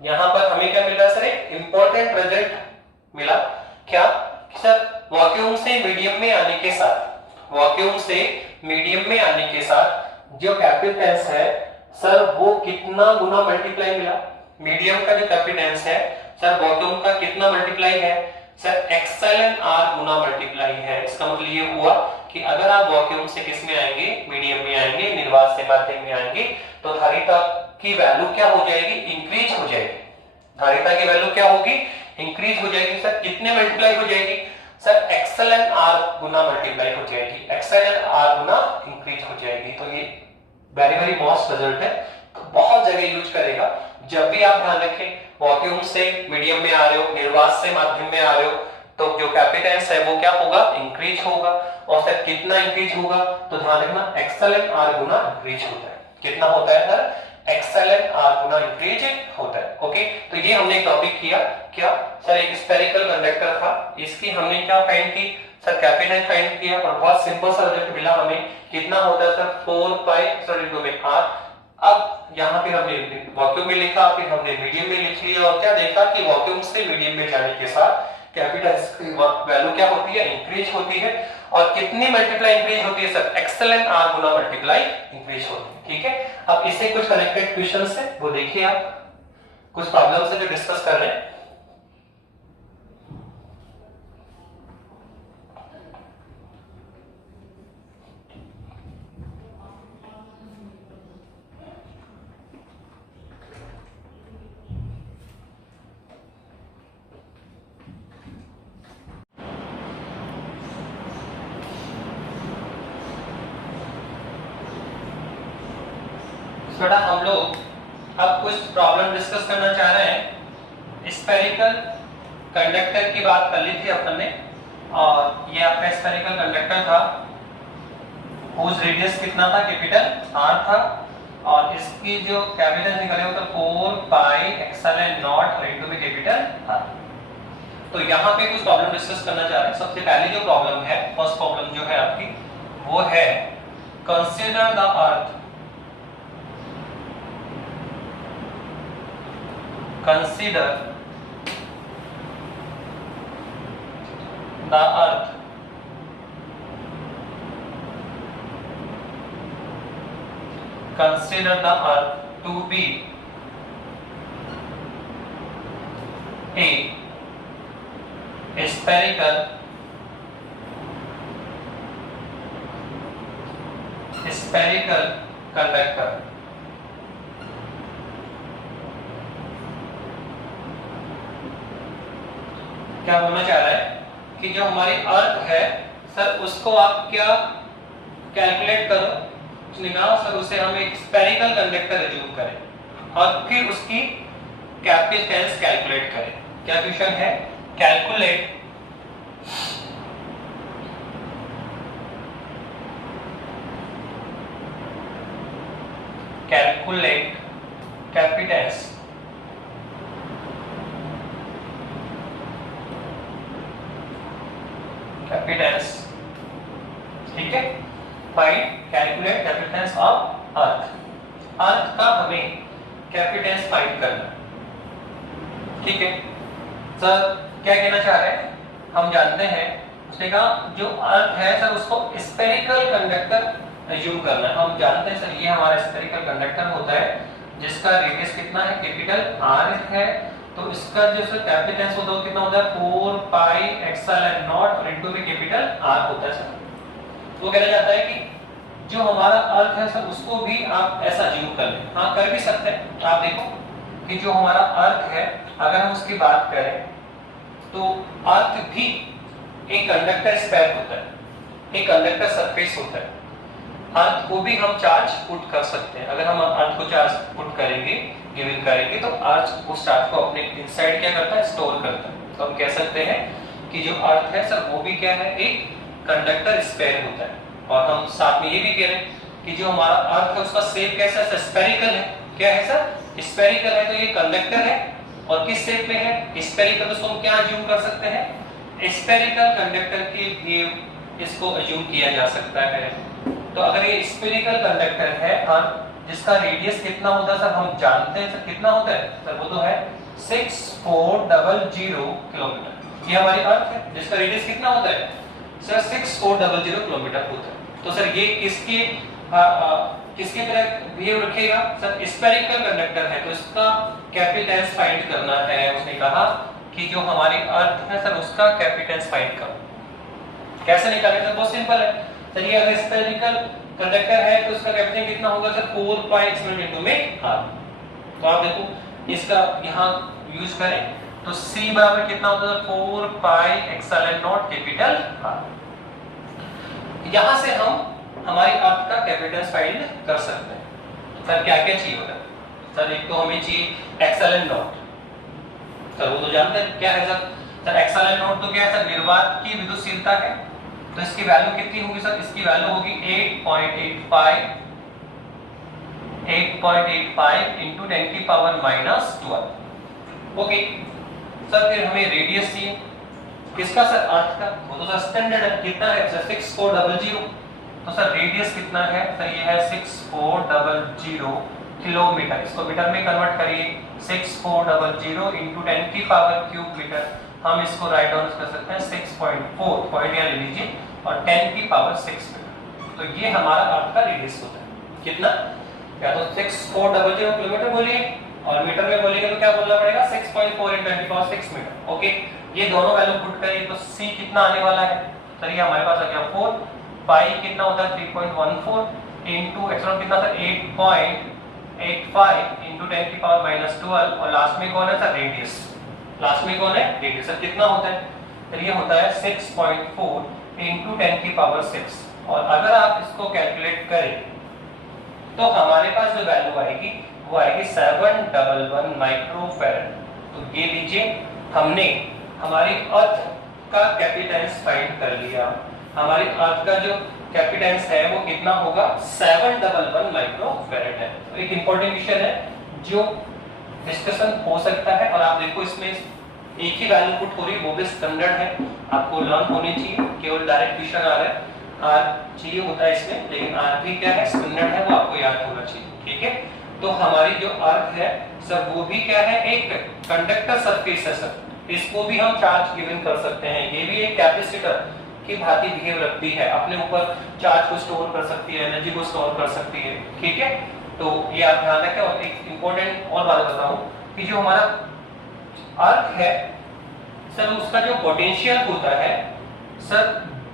यहाँ पर हमें क्या मिला सर, एक इंपॉर्टेंट रिजल्ट मिला, क्या सर, वैक्यूम से मीडियम में आने के साथ, जो कैपेसिटेंस है सर वो कितना गुना मल्टीप्लाई मिला, मीडियम का जो कैपेसिटेंस है सर वैक्यूम का कितना मल्टीप्लाई है सर, एप्सिलॉन r गुना मल्टीप्लाई है। इसका मतलब ये हुआ कि अगर आप वैक्यूम से किस में आएंगे, मीडियम में आएंगे, निर्वात से माध्यम में आएंगे, तो धारिता की वैल्यू क्या हो जाएगी, इंक्रीज हो जाएगी, धारिता की वैल्यू क्या होगी, इंक्रीज हो जाएगी। सर कितने मल्टीप्लाई हो जाएगी सर, एप्सिलॉन r गुना मल्टीप्लाई हो जाएगी, एप्सिलॉन r गुना इंक्रीज हो जाएगी। तो ये वेरी वेरी मॉस्ट रिजल्ट है, तो बहुत जगह यूज करेगा। जब भी आप ध्यान रखें वैक्यूम से मीडियम में आ रहे हो, निर्वात से माध्यम में आ रहे हो, तो जो कैपेसिटेंस है वो क्या होगा, इंक्रीज होगा। और सर कितना इंक्रीज होगा, तो ध्यान रखना XlnR गुना इंक्रीज होता है। कितना होता है सर, XlnR गुना इंक्रीज होता है। ओके, तो ये हमने टॉपिक किया। क्या सर, एक स्फेरिकल कंडक्टर था, इसकी हमने क्या फाइंड की सर, कैपेसिटेंस फाइंड किया। और बहुत सिंपल सा रिजल्ट मिला हमें, कितना होता है सर 4 पाई सर इनटू में R। अब यहाँ पे हमने वैक्यूम में लिखा, फिर हमने मीडियम में लिख लिया, और क्या देखा कि वैक्यूम से मीडियम में जाने के साथ कैपेसिटेंस की वैल्यू क्या होती है, इंक्रीज होती है। और कितनी मल्टीप्लाई इंक्रीज होती है सर, XlnR गुना मल्टीप्लाई इंक्रीज होती है। ठीक है, अब इससे कुछ कनेक्टेड क्वेश्चंस है, वो देखिए आप, कुछ प्रॉब्लम्स है जो डिस्कस कर रहे हैं। बेटा हम लोग अब कुछ प्रॉब्लम डिस्कस करना चाह रहे हैं। स्फेरिकल कंडक्टर की बात कर ली थी अपन ने, और ये आपका स्फेरिकल कंडक्टर था, हुज रेडियस कितना था, कैपिटल R था, और इसकी जो कैपेसिटेंस निकले वो तो 4 पाई XlnR इनटू में कैपिटल R। तो यहाँ पे कुछ प्रॉब्लम डिस्कस करना चाह रहे हैं। सबसे पहले जो प्रॉब्लम है, फर्स्ट प्रॉब्लम जो है आपकी, वो है consider the earth, consider the earth to be a spherical conductor। क्या बोलना चाह रहा है कि जो हमारी अर्थ है सर, उसको आप क्या कैलकुलेट करो, निकालो सर, उसे हम एक स्फेरिकल कंडक्टर एज्यूम करें और फिर उसकी कैपेसिटेंस कैलकुलेट करें। क्या क्वेश्चन है, कैलकुलेट कैपेसिटेंस ठीक है, find calculate capacitance of earth. Earth का हमें कैपेसिटेंस फाइंड करना। ठीक है सर, क्या कहना चाह रहे हैं, हम जानते हैं, उसने कहा जो अर्थ है सर उसको स्फेरिकल कंडक्टर एज्यूम करना है। हम जानते हैं सर ये हमारा स्फेरिकल कंडक्टर होता है जिसका रेडियस कितना है, कैपिटल R है। तो इसका जो सर कैपेसिटेंस होता है कितना होता है, 4 पाई XlnR इनटू में कैपिटल R होता है सर। वो कहना चाहता है कि जो हमारा अर्थ है सर उसको भी आप ऐसा एज्यूम कर लें। हाँ, कर भी सकते हैं। आप देखो कि जो हमारा अर्थ है, अगर हम उसकी बात करें तो अर्थ भी एक कंडक्टर स्फीयर होता है, एक कंडक्टर सरफेस होता है। अर्थ को भी हम चार्ज पुट कर सकते हैं। अगर हम अर्थ को चार्ज पुट करेंगे, गिवन करेंगे, तो अर्थ उस चार्ज को अपने इनसाइड क्या करता है, स्टोर करता है। तो हम कह सकते हैं कि जो अर्थ है सर वो भी क्या है, एक कंडक्टर स्फीयर होता है। और हम साथ में ये भी कह रहे हैं कि जो हमारा अर्थ है उसका शेप कैसा है, स्फेरिकल है। क्या है सर, स्फेरिकल है। तो ये कंडक्टर है और किस शेप में है, स्फेरिकल। तो इसको हम क्या अज्यूम कर सकते हैं, स्फेरिकल कंडक्टर के लिए इसको अज्यूम किया जा सकता है। तो अगर ये स्फेरिकल कंडक्टर है जिसका रेडियस कितना होता है सर, हम जानते हैं सर कितना होता है सर, वो तो है 6400 किलोमीटर। ये हमारी अर्थ है जिसका रेडियस कितना होता है सर, 6400 किलोमीटर होता है। तो सर ये किसकी तरह बिहेव रखेगा सर, स्फेरिकल कंडक्टर है। तो इसका कैपेसिटेंस फाइंड करना है। उसने कहा कि जो हमारी अर्थ है सर उसका कैपेसिटेंस फाइंड करो। कैसे निकालेंगे सर, बहुत सिंपल है सर। ये अगर स्फेरिकल कंडक्टर है तो इसका कैपेसिटेंस कितना होगा सर, 4 पाई एक्सपोनेंशियल में R। तो आप देखो इसका यहां यूज करें तो C बराबर कितना होता है, 4 पाई XlnR कैपिटल R। यहां से हम हमारी अर्थ का कैपेसिटेंस फाइंड कर सकते हैं। सर क्या क्या चाहिए होता है सर, एक तो हमें चाहिए XlnR। सर वो तो जानते हैं क्या है सर, सर एक्सएल नोट तो क्या है सर, निर्वात की विद्युतशीलता है, तो इसकी वैल्यू कितनी होगी सर, इसकी वैल्यू होगी 8.85 into 10 की पावर -12। ओके सर, फिर हमें रेडियस चाहिए किसका सर, अर्थ का, वो तो सर स्टैंडर्ड है, कितना है सर 6400। तो सर रेडियस कितना है सर, ये है 6400 किलोमीटर, इसको मीटर में कन्वर्ट करिए, 6400 into 10 की पावर क्यूब मीटर, हम इसको राइट डाउन कर सकते हैं 6.4 पॉइंट यहाँ ले लीजिए, और 10 की पावर 6 मीटर। तो ये हमारा अर्थ का रेडियस होता है, कितना, या तो 6400 किलोमीटर बोलिए, और मीटर में बोलेंगे तो क्या बोलना पड़ेगा 6.4 into 10 की पावर 6 मीटर। ओके, ये दोनों वैल्यू पुट करिए तो c कितना आने वाला है सर, ये हमारे पास आ गया 4, पाई कितना होता है 3.14 इनटू एक्स कितना था 8.85 इनटू 10 की पावर -12, और लास्ट में कौन है सर, रेडियस, लास्ट में कौन है, रेडियस। सर कितना होता है, तो ये होता है 6.4 इनटू 10 की पावर 6, और अगर आप इसको कैलकुलेट करें तो हमारे पास जो वैल्यू आएगी वो आएगी 711 माइक्रोफैराड। तो ये लीजिए, हमने हमारी अर्थ का कैपेसिटेंस फाइंड कर लिया, हमारी अर्थ का जो कैपेसिटेंस है वो कितना होगा 711 माइक्रोफैराड है। तो एक इंपॉर्टेंट क्वेश्चन है जो डिस्कशन हो सकता है, और आप देखो इसमें एक ही वैल्यू पुट हो रही है, वो भी स्टैंडर्ड है, आपको लर्न होनी चाहिए, केवल डायरेक्ट क्वेश्चन आ रहा है, आर चाहिए होता है इसमें, लेकिन आर भी क्या है, स्टैंडर्ड है, वो आपको याद होना चाहिए, ठीक है। तो हमारी जो अर्थ है सर वो भी क्या है, एक कंडक्टर सरफेस है सर, इसको भी हम चार्ज गिवन कर सकते हैं, ये भी एक कैपेसिटर की भांति बिहेव रखती है, अपने ऊपर चार्ज को स्टोर कर सकती है, एनर्जी को स्टोर कर सकती है, ठीक है। तो ये आप ध्यान रखें। और एक इंपॉर्टेंट और बात बताऊं कि जो हमारा अर्थ है सर, उसका जो पोटेंशियल होता है सर,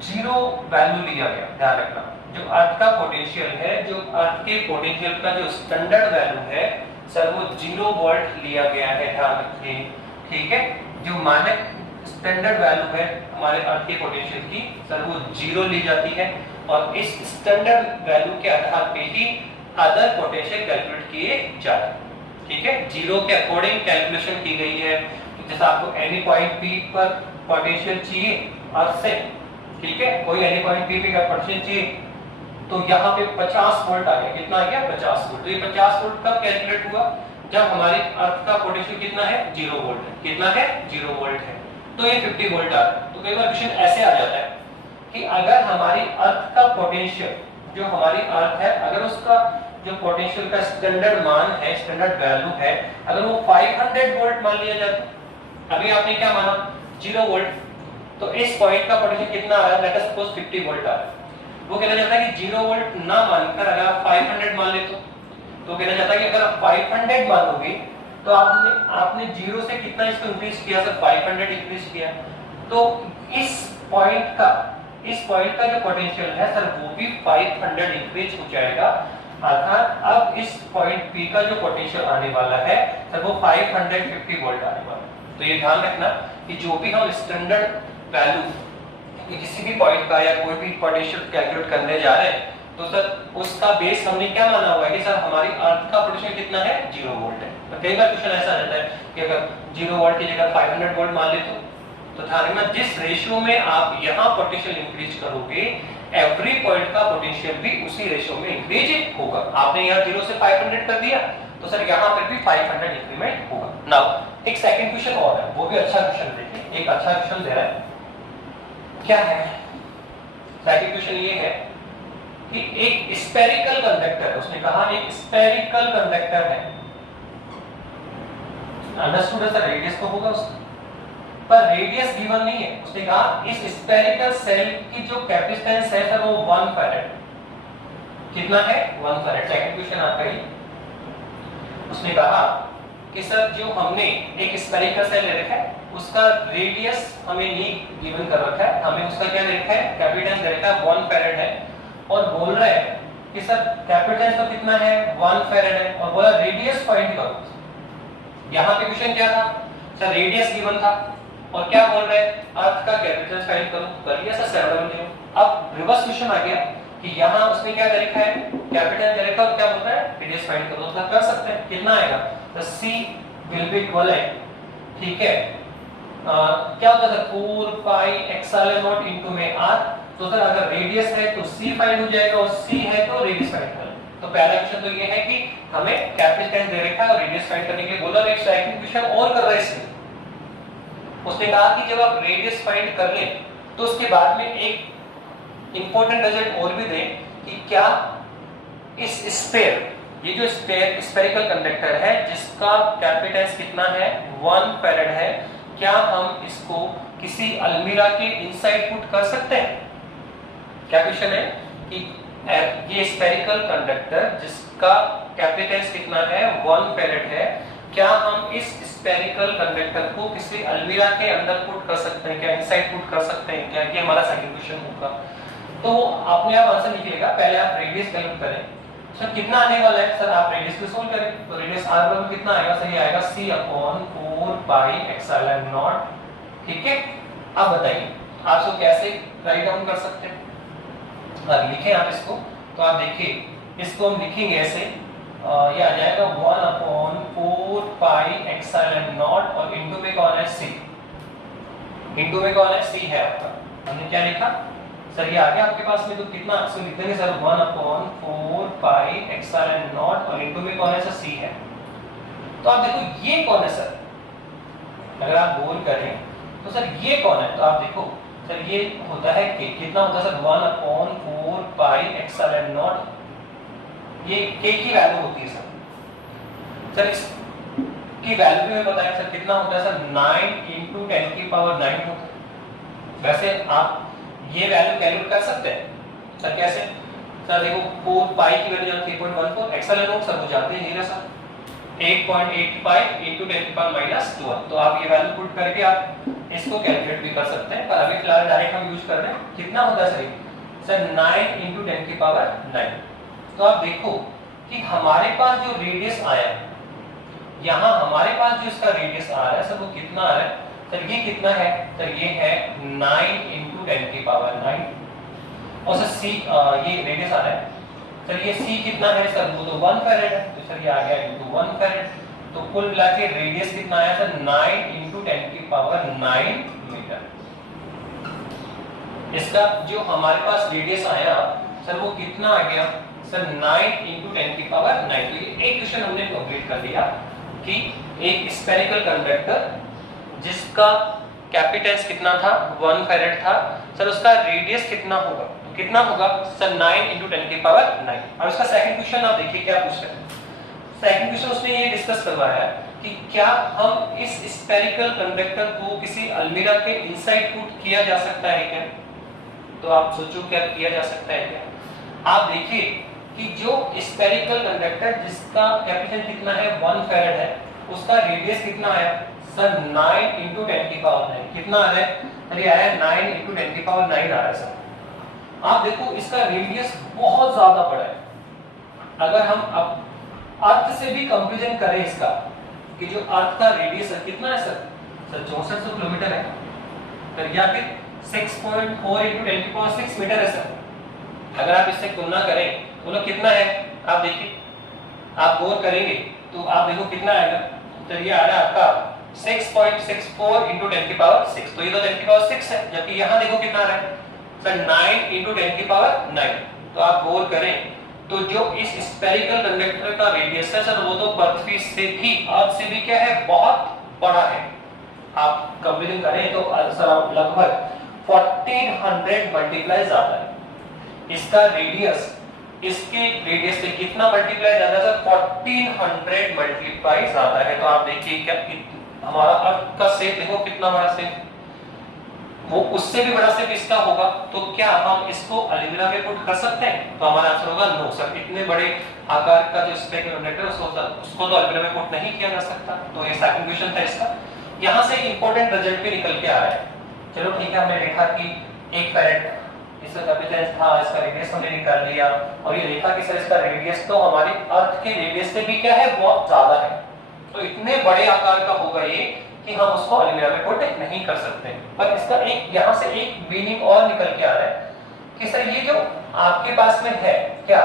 0 वैल्यू लिया गया, ध्यान रखना, जो अर्थ का पोटेंशियल है, जो अर्थ के पोटेंशियल का जो स्टैंडर्ड वैल्यू है सर वो 0 वोल्ट लिया गया है, ध्यान रखिए, ठीक है। जो मानक स्टैंडर्ड वैल्यू है हमारे अर्थ के पोटेंशियल की सर वो 0 ली जाती है, और इस स्टैंडर्ड वैल्यू के आधार पे ही अदर पोटेंशियल कैलकुलेट किए जाते हैं, ठीक है। 0 के अकॉर्डिंग कैलकुलेशन की गई है, जैसे आपको एनी पॉइंट पी पर पोटेंशियल चाहिए अर्थ से, ठीक है, कोई एनी पॉइंट पी पे का पोटेंशियल चाहिए, तो यहाँ पे 50 वोल्ट आ गया, कितना आ गया 50 वोल्ट। तो ये 50 वोल्ट कब कैलकुलेट हुआ, जब हमारे अर्थ का पोटेंशियल कितना है 0 वोल्ट है, कितना है 0 वोल्ट है, तो ये 50 वोल्ट आ रहा है। तो कई बार क्वेश्चन ऐसे आ जाता है कि अगर हमारी अर्थ का पोटेंशियल, जो हमारी अर्थ है, अगर उसका जो पोटेंशियल का स्टैंडर्ड मान है, स्टैंडर्ड वैल्यू है, अगर वो 500 वोल्ट मान लिया जाता, अभी आपने क्या माना 0 वोल्ट, तो इस पॉइंट का पोटेंशियल कितना आ रहा है, लेट अस सपोज 50 वोल्ट आ रहा है, वो कहना चाहता है कि 0 वोल्ट ना मानकर अगर आप 500 मान ले तो कहना चाहता है कि अगर आप 500 मानोगे तो आपने 0 से कितना इसको इंक्रीज किया सर, 500 इंक्रीज किया, तो इस पॉइंट का जो पोटेंशियल है सर वो भी 500 इंक्रीज हो जाएगा, अर्थात अब इस पॉइंट P का जो पोटेंशियल आने वाला है सर वो 550 वोल्ट आने वाला है। तो ये ध्यान रखना कि जो भी हम स्टैंडर्ड वैल्यू किसी भी पॉइंट का या कोई भी पोटेंशियल कैलकुलेट करने जा रहे हैं तो सर उसका बेस हमने क्या माना हुआ है कि सर हमारी अर्थ का पोटेंशियल कितना है 0 वोल्ट है। तो कई बार क्वेश्चन ऐसा आ जाता है कि अगर 0 वोल्ट की जगह 500 वोल्ट मान ले तो ध्यान रखना जिस रेशियो में आप यहाँ पोटेंशियल इंक्रीज करोगे एवरी पॉइंट का पोटेंशियल भी उसी रेशियो में इंक्रीज होगा। आपने यहाँ 0 से 500 कर दिया तो सर यहाँ पर भी 500 इंक्रीमेंट होगा। नाउ एक सेकंड क्वेश्चन और है, वो भी अच्छा क्वेश्चन देखिए, एक अच्छा क्वेश्चन दे रहा है, क्या है सेकंड क्वेश्चन ये है कि एक स्फेरिकल कंडक्टर है, उसने कहा एक स्फेरिकल कंडक्टर है, अंडरस्टूड है सर, रेडियस तो होगा उसका पर रेडियस गिवन नहीं है। उसने कहा इस स्फेरिकल सेल की जो कैपेसिटेंस है सर वो 1 फैराड, कितना है 1 फैराड। सेकंड क्वेश्चन आपका ही, उसने कहा कि सर जो हमने एक स्फेरिकल सेल ले रखा है उसका रेडियस हमें नहीं गिवन कर रखा है, हमें उसका क्या दे रखा है कैपेसिटेंस दे रखा है 1 फैराड है, और बोल रहा है कि सर कैपेसिटेंस तो कितना है 1 फैराड है, और बोला रेडियस फाइंड करो। यहाँ पे क्वेश्चन क्या था सर, रेडियस गिवन था और क्या बोल रहे हैं अर्थ का कैपेसिटेंस फाइंड करो, कर लिया सर 7 अब रिवर्स क्वेश्चन आ गया कि यहाँ उसने क्या दे रखा है कैपेसिटेंस दे रखा है और क्या बोलता है रेडियस फाइंड करो, तो कर सकते हैं, कितना आएगा तो C विल बी इक्वल है, ठीक है क्या होता है sir 4 pi epsilon not into में r। तो सर अगर रेडियस है तो c फाइंड हो जाएगा और c है तो रेडियस फाइंड करना। तो पहला क्वेश्चन तो ये है कि हमें कैपेसिटेंस दे रखा है और रेडियस फाइंड करने के लिए बोला। एक सेकंड क्वेश्चन और कर रहा है इसमें। उसने कहा कि जब आप रेडियस फाइंड कर लें तो उसके बाद में एक इंपॉर्टेंट रिजल्ट और भी दें कि क्या इस स्फीयर, ये जो स्फेरिकल कंडक्टर है जिसका कैपेसिटेंस कितना है 1 फैराड है, क्या हम इसको किसी अलमीरा के इनसाइड पुट कर सकते हैं? क्या क्वेश्चन है कि ये स्फेरिकल कंडक्टर जिसका कैपेसिटेंस कितना है 1 फैराड है, क्या हम इस स्फेरिकल कंडक्टर को किसी अलमीरा के अंदर पुट कर सकते हैं, क्या इनसाइड पुट कर सकते हैं क्या? ये हमारा सेकंड क्वेश्चन होगा। तो आपने आप आंसर निकलेगा, पहले आप रेडियस कैलकुलेट करें। सर कितना आने वाला है? सर आप रेडियस को सोल्व करें तो रेडियस r बराबर कितना आएगा? सर ये आएगा c upon 4 pi epsilon not. ठीक है, अब बताइए आप इसको कैसे राइट डाउन कर सकते हैं? अब लिखें आप इसको, तो आप देखिए इसको हम लिखेंगे ऐसे, ये आ जाएगा 1 अपॉन 4 पाई एप्सिलॉन नॉट और इनटू में कौन है c, इनटू में कौन है c है आपका। हमने क्या लिखा सर? ये आ गया आपके पास में, तो कितना आपसे लिख देंगे sir 1 upon 4 pi epsilon not और इनटू में कौन है सर c है। तो आप देखो ये कौन है सर? अगर आप गोल करें तो सर ये कौन है? तो आप देखो सर ये होता है k, कितना होता है sir 1 upon 4 pi epsilon not, ये k की वैल्यू होती है सर। सर इसकी वैल्यू में बताएं सर कितना होता है सर 9 into 10 की पावर 9 होता है। वैसे आप ये वैल्यू कैलकुलेट कर सकते हैं सर। कैसे सर? देखो 4 पाई की वैल्यू 3.14 एप्सिलॉन नॉट सर हो जाते हैं ये सर 8.85 into 10 की पावर -12। तो आप ये वैल्यू पुट करके आप इसको कैलकुलेट भी कर सकते हैं, पर अभी फिलहाल डायरेक्ट हम यूज कर रहे हैं। कितना होता है सर 9 into 10 की पावर 9। तो आप देखो कि हमारे पास जो रेडियस आया, यहाँ हमारे पास जो इसका रेडियस आ रहा है सर वो कितना आ रहा है? सर ये कितना है? सर ये है 9 into 10 की पावर 9 और सर c ये रेडियस आ रहा है सर, ये c कितना है सर? वो तो 1 फैराड है, तो सर ये आ गया into 1 फैराड। तो कुल मिला के रेडियस कितना आया सर 9 into 10 की पावर 9 मीटर। इसका जो हमारे पास रेडियस आया सर वो कितना आ गया सर 9 into 10 की पावर 9। तो ये एक क्वेश्चन हमने कंप्लीट कर लिया कि एक स्फेरिकल कंडक्टर जिसका कैपेसिटेंस कितना था 1 फैराड था सर, उसका रेडियस कितना होगा? तो कितना होगा सर 9 into 10 की पावर 9। अब इसका सेकंड क्वेश्चन आप देखिए क्या पूछ रहे हैं। सेकंड क्वेश्चन उसने ये डिस्कस करवाया है कि क्या हम इस स्फेरिकल कंडक्टर को किसी अलमीरा के इनसाइड पुट किया जा सकता है क्या? तो आप सोचो क्या किया जा सकता है क्या? आप देखिए कि जो स्फेरिकल कंडक्टर जिसका कैपेसिटेंस कितना है 1 फैराड है, उसका रेडियस कितना आया सर 9 into 10 की पावर 9। कितना आ रहा है सर? ये आया 9 into 10 की पावर 9 आ रहा है सर। आप देखो इसका रेडियस बहुत ज्यादा बड़ा है। अगर हम अब अर्थ से भी कंपैरिजन करें इसका कि जो अर्थ का रेडियस है कितना है सर? सर 6400 किलोमीटर है सर, या फिर 6.4 into 10 की पावर 6 मीटर है सर। अगर आप इससे तुलना करें तो कितना है? आप देखिए, आप गौर करेंगे तो आप देखो कितना आएगा सर? ये आ रहा है आपका 6.64 into 10 की पावर 6। तो ये तो 10 की पावर 6 है, जबकि यहाँ देखो कितना आ रहा है सर 9 into 10 की पावर 9। तो आप गौर करें तो जो इस स्फेरिकल कंडक्टर का रेडियस है सर वो तो पृथ्वी से भी, अर्थ से भी क्या है, बहुत बड़ा है। आप कंपेयर करें तो सर लगभग 1400 मल्टीप्लाई ज्यादा है इसका रेडियस, इसके रेडियस से कितना मल्टीप्लाई ज्यादा है सर? 1400 मल्टीप्लाई ज्यादा है। तो आप देखिए क्या हमारा अर्थ का शेप देखो कितना बड़ा शेप, वो उससे भी बड़ा शेप इसका होगा। तो क्या हम इसको अलमीरा में पुट कर सकते हैं? तो हमारा आंसर होगा नो सर। इतने बड़े आकार का जो स्फेरिकल कंडक्टर है उसको तो अलमीरा में पुट नहीं किया जा सकता। तो ये सेकंड क्वेश्चन था इसका। यहाँ से इंपॉर्टेंट रिजल्ट भी निकल के आ रहा है। चलो ठीक है, हमने देखा कि 1 फैराड इसका कैपेसिटेंस था, इसका रेडियस हमने निकाल लिया और ये देखा कि सर इसका रेडियस तो हमारे अर्थ के रेडियस से भी क्या है, बहुत ज्यादा है। तो इतने बड़े आकार का होगा ये कि हम उसको अलमीरा में पुट नहीं कर सकते। पर इसका एक यहाँ से एक मीनिंग और निकल के आ रहा है कि सर ये जो आपके पास में है क्या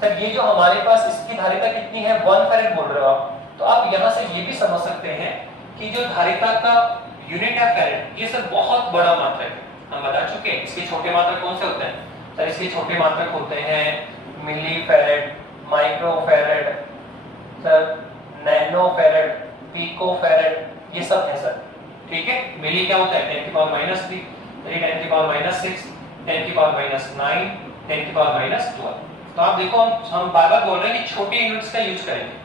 सर, ये जो हमारे पास इसकी धारिता कितनी है 1 फैराड बोल रहे हो आप, तो आप यहाँ से ये भी समझ सकते हैं कि जो धारिता का यूनिट है फैरेड, ये सर बहुत बड़ा मात्रक है, हम बता चुके हैं। इसके छोटे मात्रक कौन से होते हैं सर? इसके छोटे मात्रक होते हैं milli farad, micro farad, sir nano farad, pico farad, ये सब है सर। ठीक है, मिली क्या होता है 10 की पावर -3, 10 की पावर -6, 10 की पावर -9, 10 की पावर -12। तो आप देखो हम बार-बार बोल रहे हैं कि छोटे यूनिट्स का यूज करेंगे।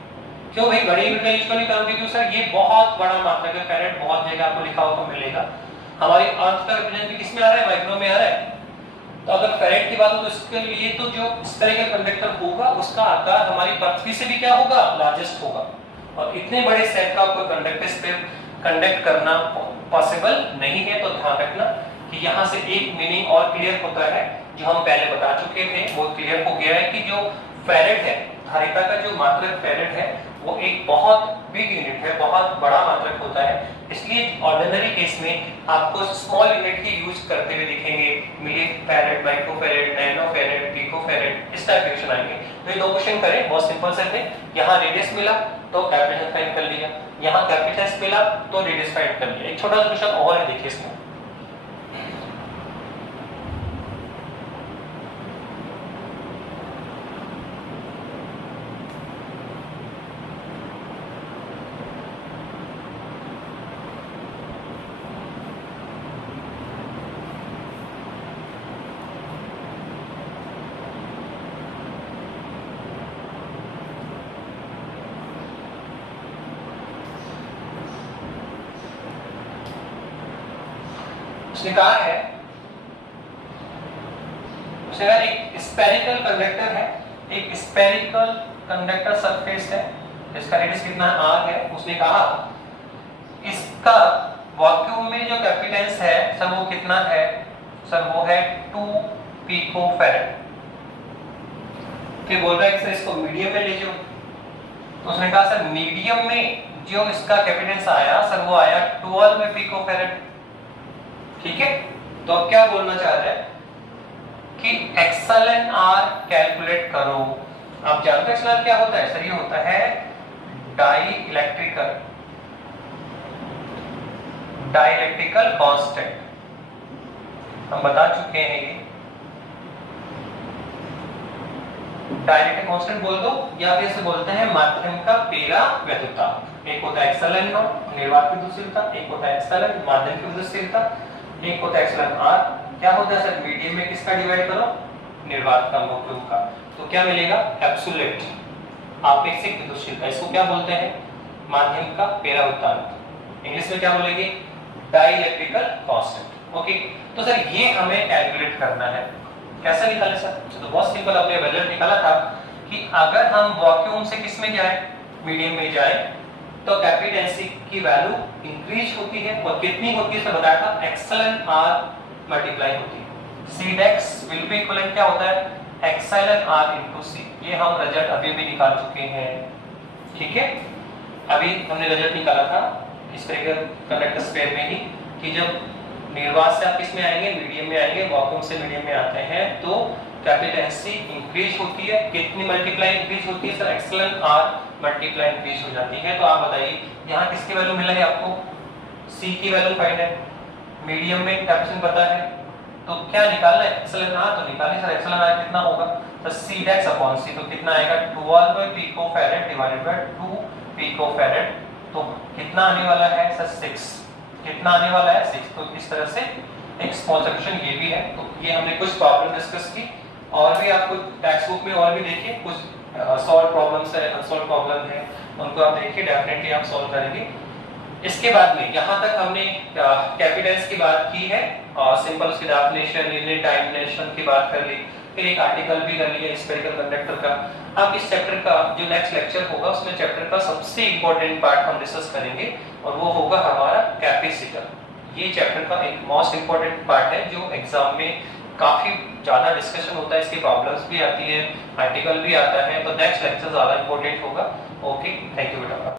क्यों भाई बड़े यूनिट का यूज क्यों नहीं करोगे? क्यों सर ये बहुत बड़ा मात्रक है फैरेड, बहुत जगह आपको लिखा हुआ मिलेगा। हमारी अर्थ का रिप्रेजेंटेशन किस में आ रहा है? माइक्रो में आ रहा है। तो अगर फैरेड की बात हो तो इसके लिए तो जो इस तरह का कंडक्टर होगा उसका आकार हमारी पृथ्वी से भी क्या होगा? लार्जेस्ट होगा। और इतने बड़े सेट का आपको कंडक्ट करना पॉसिबल नहीं है। तो ध्यान रखना कि यहाँ से एक मीनिंग और क्लियर होता है, जो हम पहले बता चुके थे, वो क्लियर हो गया है कि जो फैरेड है, धारिता का जो मात्रक फैरेड है, वो एक बहुत बिग यूनिट है, बहुत बड़ा मात्रक होता है। इसलिए ऑर्डिनरी केस में आपको स्मॉल यूनिट ही यूज करते हुए दिखेंगे, milli farad, micro farad, nano farad, pico farad, इस टाइप के क्वेश्चन आएंगे। तो ये दो क्वेश्चन करें, बहुत सिंपल से थे। यहाँ रेडियस मिला तो कैपिटल फाइंड कर लिया, यहाँ कैपिटल मिला तो रेडियस फाइंड कर लिया। एक छोटा सा क्वेश्चन और है, देखिए इसमें। उसने कहा है, उसने कहा एक स्फेरिकल कंडक्टर है, एक स्फेरिकल कंडक्टर सरफेस है, इसका रेडियस कितना r है। उसने कहा इसका वैक्यूम में जो कैपेसिटेंस है सर वो कितना है? सर वो है 2 पिको फैरेड। फिर बोल रहा है सर इसको मीडियम में ले जाओ। तो उसने कहा सर मीडियम में जो इसका कैपेसिटेंस आया सर वो आया 12 में पिको फैरेड। ठीक है, तो अब क्या बोलना चाह रहे हैं कि XlnR कैलकुलेट करो। आप जानते हैं XlnR क्या होता है सर? ये होता है डाइलेक्ट्रिकल कांस्टेंट, हम बता चुके हैं। ये डाइलेक्ट्रिक कांस्टेंट बोल दो, या फिर इसे बोलते हैं माध्यम का पेरावैद्युता। एक होता है XlnO निर्वात की विद्युतशीलता, एक होता है Xln माध्यम की विद्युतशीलता, एक होता है XlnR। क्या होता है सर? मीडियम में किसका डिवाइड करो? निर्वात का, वैक्यूम का। तो क्या मिलेगा? एब्सोल्यूट आपेक्षिक विद्युतशीलता। इसको क्या बोलते हैं? माध्यम का पेरावृत्तांक। इंग्लिश में क्या बोलेंगे? डाइलेक्ट्रिकल कांस्टेंट। ओके, तो सर ये हमें कैलकुलेट करना है। कैसे निकाले सर? तो बहुत सिंपल, आपने रिजल्ट निकाला था कि अगर हम वैक्यूम से किस में जाए? मीडियम में जाए, तो कैपेसिटेंस की वैल्यू इंक्रीज होती है। और कितनी होती है सर बताया था? XlnR मल्टीप्लाई होती है। Cdex विल बी इक्विवेलेंट क्या होता है? XlnR into C। ये हम रिजल्ट अभी भी निकाल चुके हैं। ठीक है, अभी हमने रिजल्ट निकाला था इस तरह के कंडक्टर स्फीयर में ही कि जब निर्वात से आप किस में आएंगे? मीडियम में आएंगे, वैक्यूम से मीडियम में आते हैं तो कैपेसिटेंस इंक्रीज होती है। कितनी मल्टीप्लाई इंक्रीज होती है सर? XlnR मल्टीप्लाई इंक्रीज हो जाती है। तो आप बताइए यहाँ किसकी वैल्यू मिला है आपको? C की वैल्यू फाइंड है, मीडियम में कैपेसिटेंस पता है, तो क्या निकालना है? XlnR। तो निकालिए सर XlnR कितना होगा? तो Cdex अपॉन C, तो कितना आएगा? 12 pico farad divided by 2 pico farad. तो कितना आने वाला है सर? 6। कितना आने वाला है? 6। तो इस तरह से एक स्मॉल सॉल्यूशन ये भी है। तो ये हमने कुछ प्रॉब्लम डिस्कस की, और भी आपको टेक्स्ट बुक में और भी देखिए कुछ सॉल्व प्रॉब्लम्स है, अनसॉल्व प्रॉब्लम है, उनको आप देखिए, डेफिनेटली आप सॉल्व करेंगे। इसके बाद में यहाँ तक हमने कैपेसिटेंस की बात की है, और सिंपल उसकी डेफिनेशन, यूनिट डायमेंशन की बात कर ली, फिर एक आर्टिकल भी कर लिया स्फेरिकल कंडक्टर का। अब इस चैप्टर का जो नेक्स्ट लेक्चर होगा उसमें चैप्टर का सबसे इंपॉर्टेंट पार्ट हम डिस्कस करेंगे, और वो होगा हमारा कैपेसिटर। ये चैप्टर का एक मोस्ट इंपॉर्टेंट पार्ट है जो एग्जाम में काफी ज्यादा डिस्कशन होता है, इसकी प्रॉब्लम्स भी आती है, आर्टिकल भी आता है। तो नेक्स्ट लेक्चर ज्यादा इंपॉर्टेंट होगा। ओके, थैंक यू बेटा।